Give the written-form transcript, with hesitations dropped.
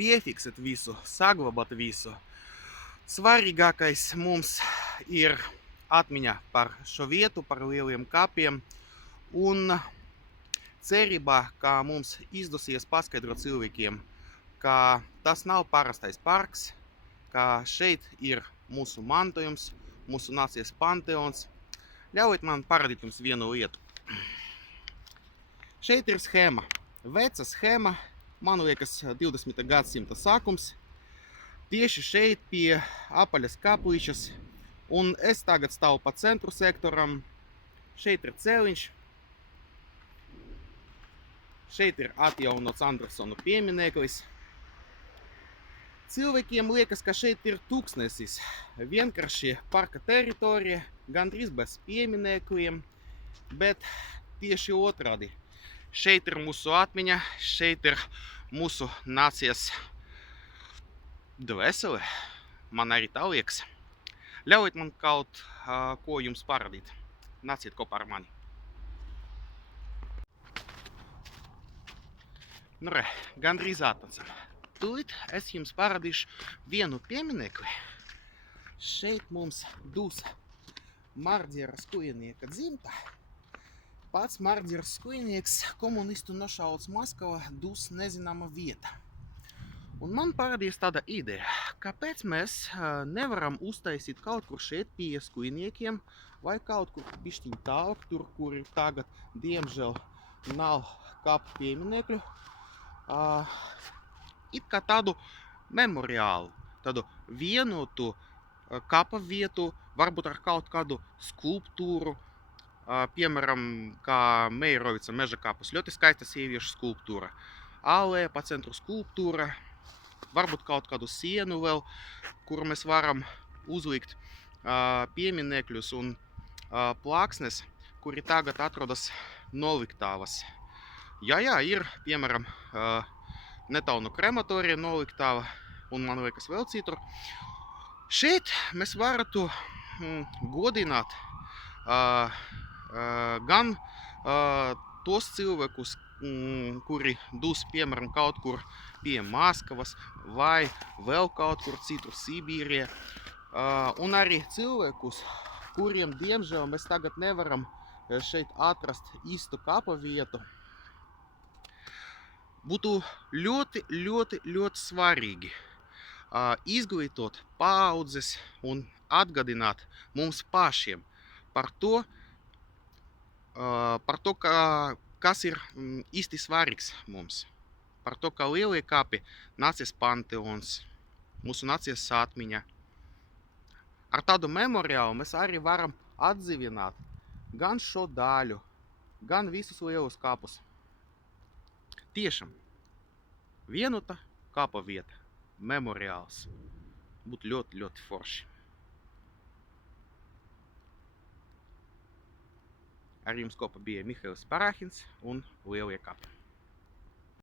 piefiksēt visu, saglabāt visu. Svarīgākais mums ir atmiņa par šo vietu, par lieliem kapiem un cerībā, ka mums izdosies paskaidrot cilvēkiem, ka tas nav parastais parks, ka šeit ir mūsu mantojums, mūsu nācijas panteons. Ļaujiet man parādīt jums vienu lietu. Šeit ir schēma, veca schēma, man liekas 20. gadsimta sākums. Tieši šeit pie apaļas kaplīšas, un es tagad stāvu pa centru sektoram. Šeit ir celiņš, šeit ir atjaunots Andersona piemineklis. Cilvēkiem liekas, ka šeit ir tūkstnesis, vienkārši parka teritorija, gandrīz bez pieminekļiem, bet tieši otrādi. Šeit ir mūsu atmiņa, šeit ir mūsu nācijas dvēsele, man arī tā liekas. Ļaujiet man kaut ko jums parādīt. Nāciet kopā ar mani. Nu re, gandrīz atnācam. Tūlīt es jums parādīšu vienu pieminekli. Šeit mums dus Marģera skujnieka dzimta. Pats Marģera skujnieks, komunistu nošauts Maskavā, dus nezināma vieta. Un man parādījās tāda ideja, kāpēc mēs nevaram uztaisīt kaut kur šeit pie skujniekiem vai kaut kur bišķiņ tālāk, tur, kur tagad, diemžēl, nav kapu pieminekļu. It kā tādu memoriālu, tādu vienotu kapa vietu, varbūt ar kaut kādu skulptūru, piemēram, kā Meirovica meža kapus, ļoti skaista sieviešu skulptūra, alēja pa centru skulptūra, varbūt kaut kādu sienu vēl, kuru mēs varam uzlikt pieminekļus un plāksnes, kuri tagad atrodas noliktavās. Jā, ir, piemēram, Netaunu krematorija noliktava un man liekas vēl citur. Šeit mēs varētu godināt gan tos cilvēkus, kuri dus, piemēram, kaut kur pie Maskavas vai vēl kaut kur citur Sibīrijā. Un arī cilvēkus, kuriem, diemžēl, mēs tagad nevaram šeit atrast īstu kapa vietu. Būtu ļoti svarīgi izglītot paaudzes un atgādināt mums pašiem par to, kas ir īsti svarīgs mums. Par to, ka lielie kapi, nācijas panteons, mūsu nācijas atmiņa. Ar tādu memoriālu mēs arī varam atdzīvināt gan šo daļu, gan visus lielos kapus. Tiešām, vienota kapa vieta, memoriāls, būtu ļoti forši. Ar jums kopā bija Mihails Parahins un Lielie kapi.